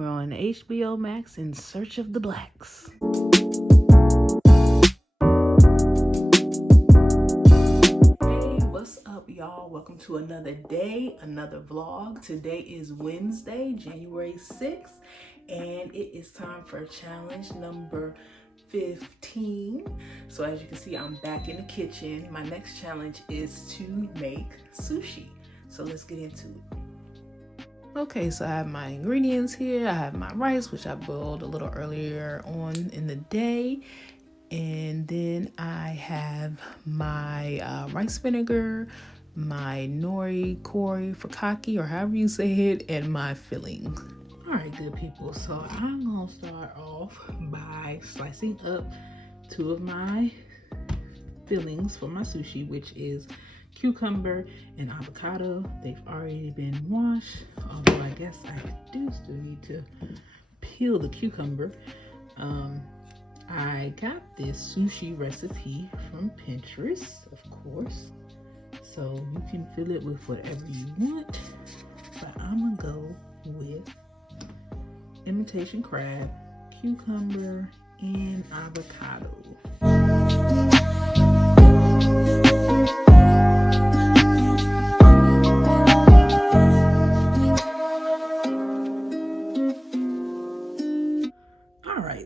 We're on HBO Max in Search of the Blacks. Hey, what's up, y'all? Welcome to another day, another vlog. Today is Wednesday, January 6th, and it is time for challenge number 15. So as you can see, I'm back in the kitchen. My next challenge is to make sushi. So let's get into it. Okay, so I have my ingredients here. I have my rice, which I boiled a little earlier on in the day. And then I have my rice vinegar, my nori, kori, fukaki, or however you say it, and my fillings. All right, good people. So I'm gonna start off by slicing up two of my fillings for my sushi, which is cucumber and avocado. They've already been washed, although I guess I do still need to peel the cucumber. I got this sushi recipe from Pinterest, of course, so you can fill it with whatever you want, but I'm gonna go with imitation crab, cucumber, and avocado.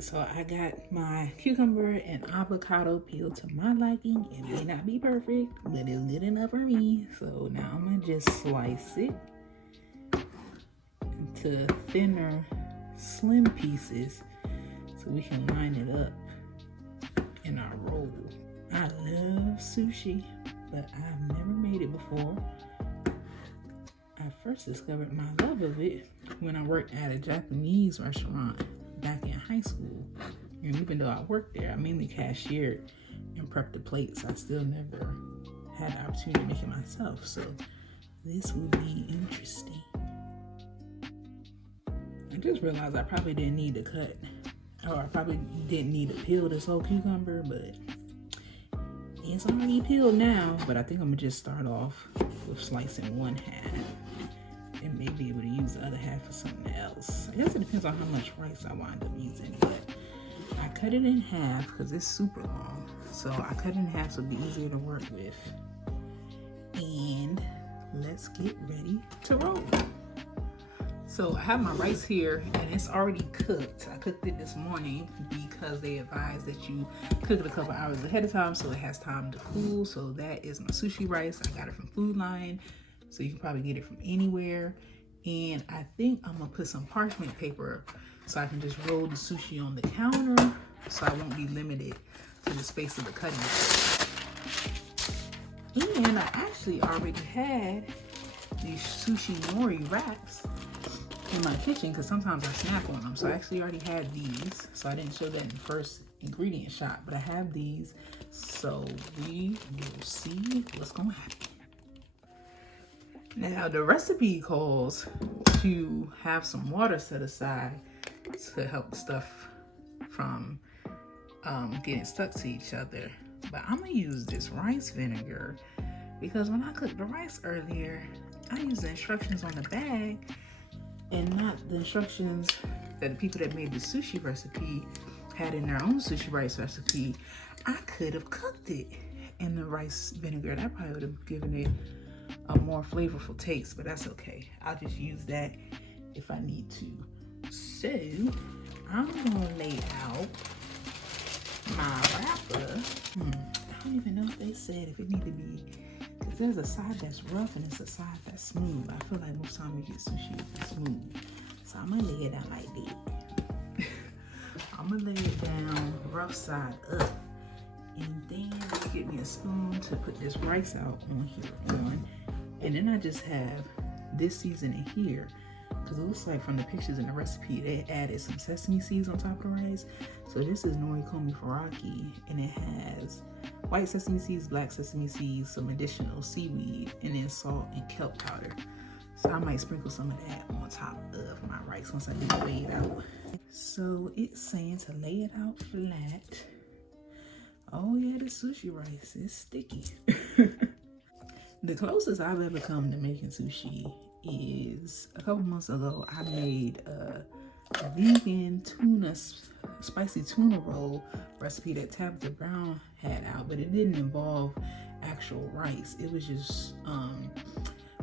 So I got my cucumber and avocado peeled to my liking. It may not be perfect, but it's good enough for me. So now I'm gonna just slice it into thinner, slim pieces so we can line it up in our roll. I love sushi, but I've never made it before. I first discovered my love of it when I worked at a Japanese restaurant back in high school. And even though I worked there, I mainly cashiered and prepped the plates. I still never had the opportunity to make it myself. So this will be interesting. I just realized I probably didn't need to cut, or I probably didn't need to peel this whole cucumber, but it's already peeled now. But I think I'm gonna just start off with slicing one half and may be able to use the other half for something else. I guess it depends on how much rice I wind up using, but I cut it in half because it's super long. So I cut it in half so it'll be easier to work with. And let's get ready to roll. So I have my rice here and it's already cooked. I cooked it this morning because they advise that you cook it a couple hours ahead of time so it has time to cool. So that is my sushi rice. I got it from Food Lion. So you can probably get it from anywhere. And I think I'm gonna put some parchment paper so I can just roll the sushi on the counter so I won't be limited to the space of the cutting board. And I actually already had these sushi nori wraps in my kitchen because sometimes I snack on them. So I actually already had these. So I didn't show that in the first ingredient shot, but I have these. So we will see what's gonna happen. Now the recipe calls to have some water set aside to help the stuff from getting stuck to each other. But I'm gonna use this rice vinegar because when I cooked the rice earlier, I used the instructions on the bag and not the instructions that the people that made the sushi recipe had in their own sushi rice recipe. I could have cooked it in the rice vinegar. That probably would have given it a more flavorful taste, but that's okay. I'll just use that if I need to. So I'm gonna lay out my wrapper. I don't even know if they said if it need to be, because there's a side that's rough and it's a side that's smooth. I feel like most time we get sushi it's smooth. So I'm gonna lay it out like that. I'm gonna lay it down rough side up. And then get me a spoon to put this rice out on here on. And then I just have this seasoning here because it looks like from the pictures in the recipe they added some sesame seeds on top of the rice. So this is norikomi faraki and it has white sesame seeds, black sesame seeds, some additional seaweed, and then salt and kelp powder. So I might sprinkle some of that on top of my rice once I get it laid out. So it's saying to lay it out flat. Oh yeah, the sushi rice is sticky. The closest I've ever come to making sushi is a couple months ago. I made vegan tuna, spicy tuna roll recipe that Tabitha Brown had out, but it didn't involve actual rice. It was just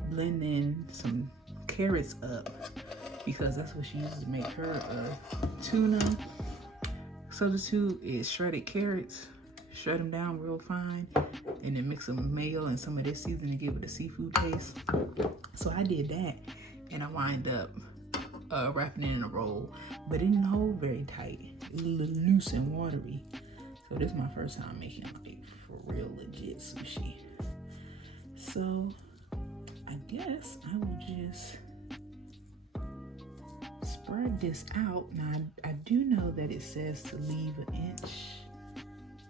blending some carrots up, because that's what she uses to make her tuna substitute is shredded carrots. Shred them down real fine, and then mix them with mayo and some of this seasoning to give it a seafood taste. So I did that, and I wind up wrapping it in a roll, but it didn't hold very tight. It was a little loose and watery. So this is my first time making like for real legit sushi. So I guess I will just spread this out. Now I do know that it says to leave an inch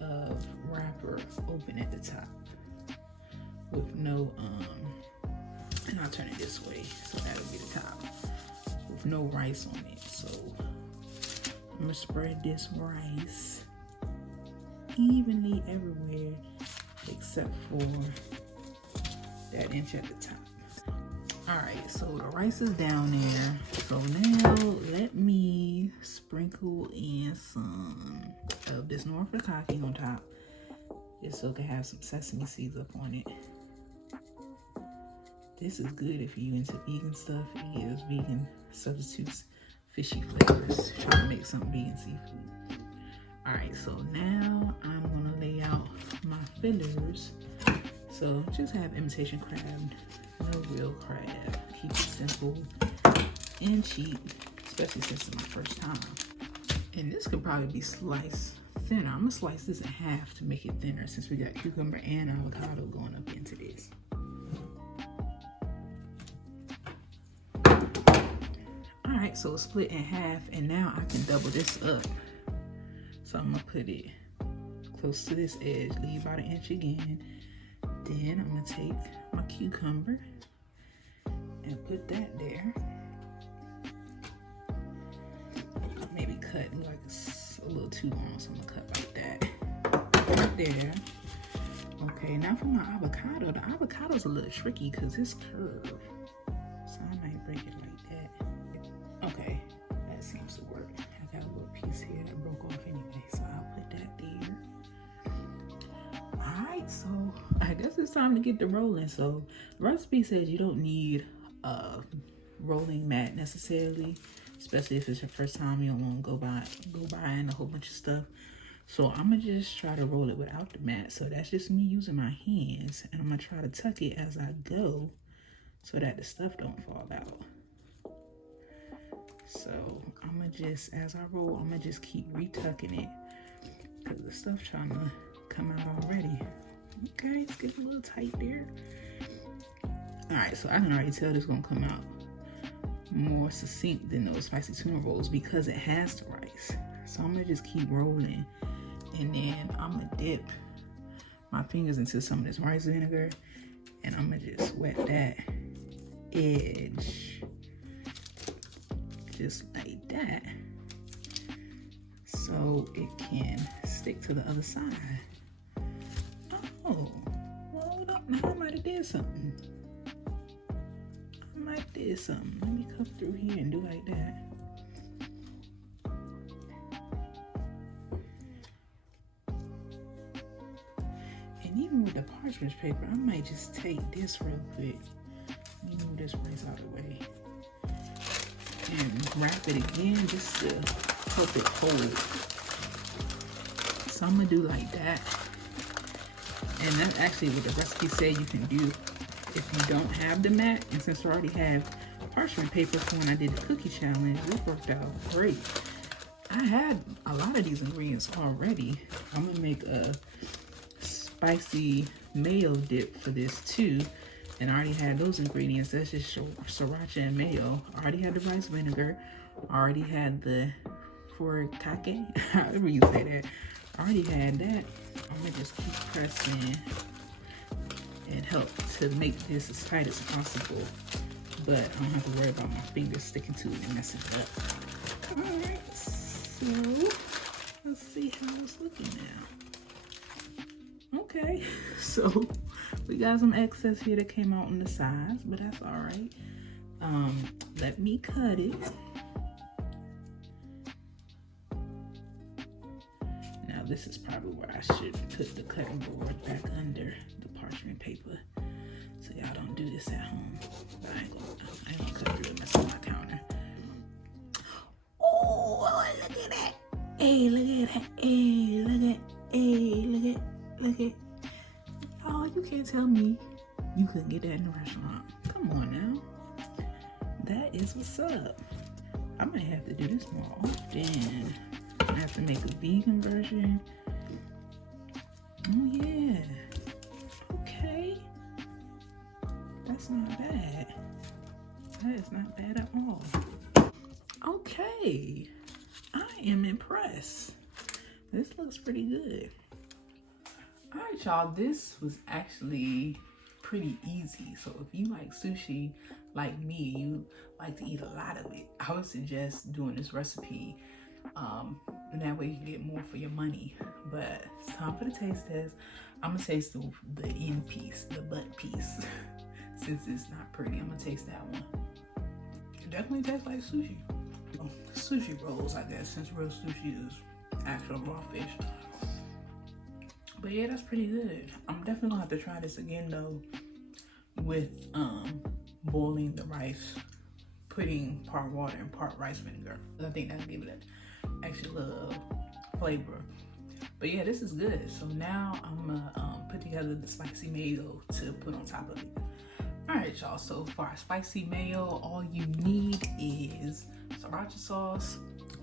of wrapper open at the top with no and I'll turn it this way so that'll be the top with no rice on it. So I'm gonna spread this rice evenly everywhere except for that inch at the top. All right, so the rice is down there. So now let me sprinkle in some of this Norfolk coffee on top, just so it can have some sesame seeds up on it. This is good if you're into vegan stuff. It gives vegan substitutes fishy flavors. Trying to make some vegan seafood. All right, so now I'm gonna lay out my fillers. So just have imitation crab, no real crab. Keep it simple and cheap, especially since it's my first time. And this could probably be sliced thinner. I'm gonna slice this in half to make it thinner since we got cucumber and avocado going up into this. All right, so it's split in half, and now I can double this up. So I'm gonna put it close to this edge, leave about an inch again. Then I'm gonna take my cucumber and put that there. Maybe cut like a little too long, so I'm gonna cut like that. Right there. Okay, now for my avocado. The avocado's a little tricky because it's curved. So I might break it like that. Okay, that seems to work. I got a little piece here that broke off anyway, so I'll put that there. Alright, so I guess it's time to get the rolling. So the recipe says you don't need a rolling mat necessarily, especially if it's your first time. You don't want to go buying a whole bunch of stuff. So I'm gonna just try to roll it without the mat. So that's just me using my hands, and I'm gonna try to tuck it as I go so that the stuff don't fall out. So I'm gonna just, as I roll, I'm gonna just keep retucking it because the stuff's trying to come out already. Okay, it's getting a little tight there. All right, so I can already tell this is gonna come out more succinct than those spicy tuna rolls because it has the rice. So I'm gonna just keep rolling, and then I'm gonna dip my fingers into some of this rice vinegar, and I'm gonna just wet that edge just like that so it can stick to the other side. Oh, well, hold up. Now I might have did something. Let me come through here and do like that. And even with the parchment paper, I might just take this real quick. Let me move this rice out of the way. And wrap it again just to help it hold. So I'm gonna do like that. And that's actually what the recipe said you can do if you don't have the mat. And since I already have parchment paper from when I did the cookie challenge, this worked out great. I had a lot of these ingredients already. I'm gonna make a spicy mayo dip for this too. And I already had those ingredients. That's just sriracha and mayo. I already had the rice vinegar. I already had the furikake, however you say that. I already had that. I'm gonna just keep pressing and help to make this as tight as possible. But I don't have to worry about my fingers sticking to it and messing it up. All right, so let's see how it's looking now. Okay, so we got some excess here that came out on the sides, but that's all right. Let me cut it. this is probably where I should put the cutting board back under the parchment paper, so y'all don't do this at home. But I ain't gonna cut through and mess up my counter. Oh, look at that! Hey, look at that! Hey, look at! Hey, look at! Oh, you can't tell me you couldn't get that in the restaurant. Come on now. That is what's up. I might have to do this more often. I have to make a vegan version. Oh yeah. Okay. That's not bad. That is not bad at all. Okay. I am impressed. This looks pretty good. All right, y'all. This was actually pretty easy. So if you like sushi like me, you like to eat a lot of it, I would suggest doing this recipe. And that way you can get more for your money. But it's time for the taste test. I'm gonna taste the end piece, the butt piece. Since it's not pretty, I'm gonna taste that one. It definitely tastes like sushi. Sushi rolls, I guess, since real sushi is actual raw fish. But yeah, that's pretty good. I'm definitely gonna have to try this again though with boiling the rice, putting part water and part rice vinegar. I think that'll give it an extra little flavor. But yeah, this is good. So now I'm gonna put together the spicy mayo to put on top of it. All right, y'all. So for our spicy mayo, all you need is sriracha sauce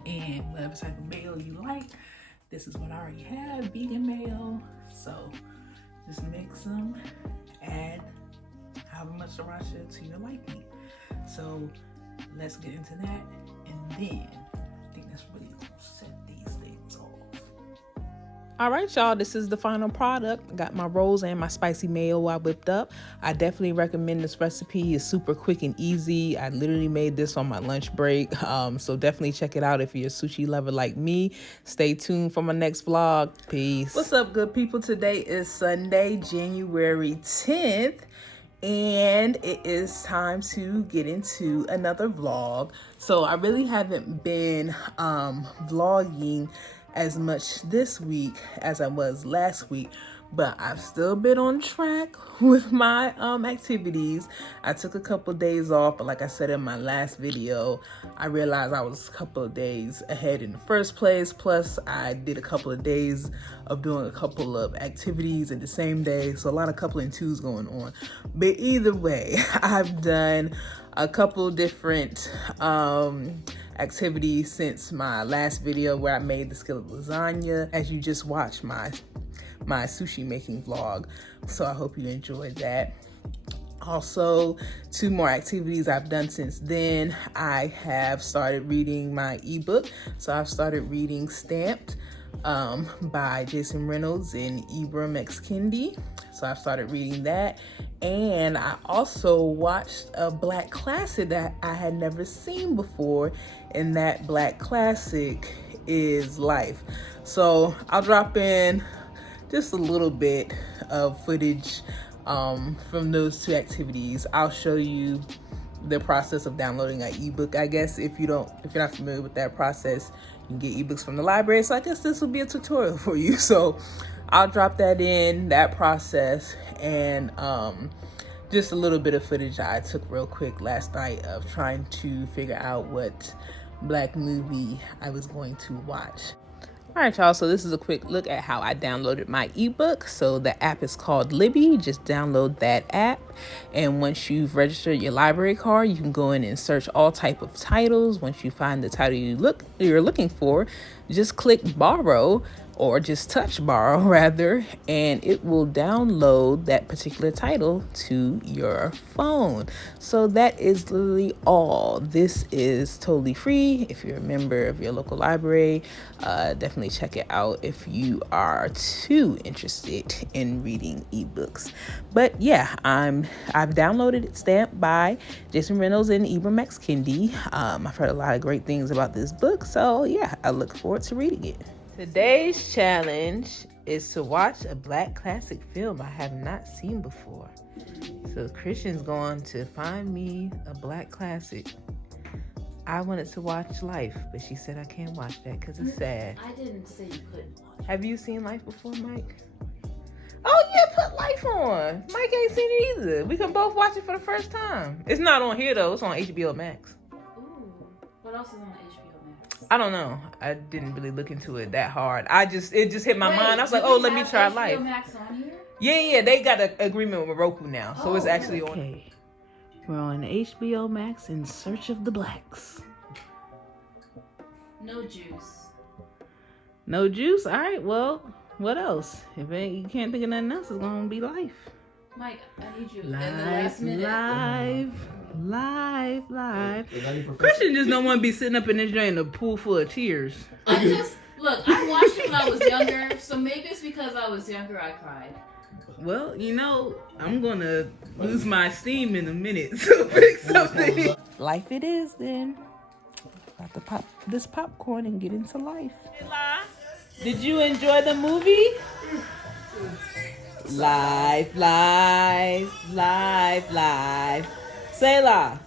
and whatever type of mayo you like. This is what I already have, vegan mayo. So just mix them, add however much sriracha to your liking. So let's get into that, and then I think that's really gonna set these things off. All right, y'all, this is the final product. Got my rolls and my spicy mayo I whipped up. I definitely recommend this recipe. It's super quick and easy. I literally made this on my lunch break. So definitely check it out if you're a sushi lover like me. Stay tuned for my next vlog. Peace. What's up, good people? Today is Sunday, January 10th. And it is time to get into another vlog. So I really haven't been vlogging as much this week as I was last week, but I've still been on track with my activities. I took a couple of days off, but like I said in my last video, I realized I was a couple of days ahead in the first place. Plus I did a couple of days of doing a couple of activities in the same day, so a lot of couple and twos going on. But either way, I've done a couple different activities since my last video where I made the skillet lasagna, as you just watched my sushi making vlog. So I hope you enjoyed that. Also, 2 more activities I've done since then. I have started reading my ebook. So I've started reading Stamped by Jason Reynolds and Ibram X. Kendi. So I've started reading that. And I also watched a Black classic that I had never seen before. And that Black classic is Life. So I'll drop in just a little bit of footage from those 2 activities. I'll show you the process of downloading an ebook. I guess if you're not familiar with that process, you can get ebooks from the library. So I guess this will be a tutorial for you. So I'll drop that in, that process, and just a little bit of footage I took real quick last night of trying to figure out what Black movie I was going to watch. All right, y'all, so this is a quick look at how I downloaded my ebook. So the app is called Libby. Just download that app. And once you've registered your library card, you can go in and search all type of titles. Once you find the title you're looking for, just click borrow, or just touch borrow rather, and it will download that particular title to your phone. So that is literally all. This is totally free. If you're a member of your local library, definitely check it out if you are too interested in reading ebooks. But yeah, I've downloaded it, Stamped by Jason Reynolds and Ibram X. Kendi. I've heard a lot of great things about this book, so yeah, I look forward to reading it. Today's challenge is to watch a Black classic film I have not seen before. So Christian's going to find me a Black classic. I wanted to watch Life, but she said I can't watch that because it's sad. I didn't say you couldn't watch it. Have you seen Life before, Mike? Oh yeah, put Life on. Mike ain't seen it either. We can both watch it for the first time. It's not on here though. It's on HBO Max. Ooh, what else is on HBO Max? I don't know. I didn't really look into it that hard. It just hit my mind. I was like, do oh, we let me have try HBO Life. Max on here? Yeah, they got an agreement with Roku now, so it's actually on. Okay, we're on HBO Max in search of the blacks. No juice. No juice? All right, well, what else? If you can't think of nothing else, it's gonna be Life. Mike, I need you in the last minute. Live. Christian just don't want to be sitting up in this joint in a pool full of tears. I watched it when I was younger, so maybe it's because I was younger I cried. Well, I'm gonna lose my steam in a minute to pick something. Life it is then. About to pop this popcorn and get into Life. Did you enjoy the movie? Life. Say la.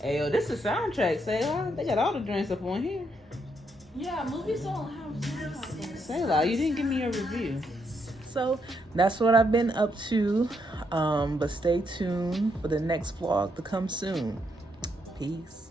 Hey, yo, this is a soundtrack, say la. They got all the drinks up on here. Yeah, movies don't have soundtracks. Say la, you didn't give me a review. So that's what I've been up to. But stay tuned for the next vlog to come soon. Peace.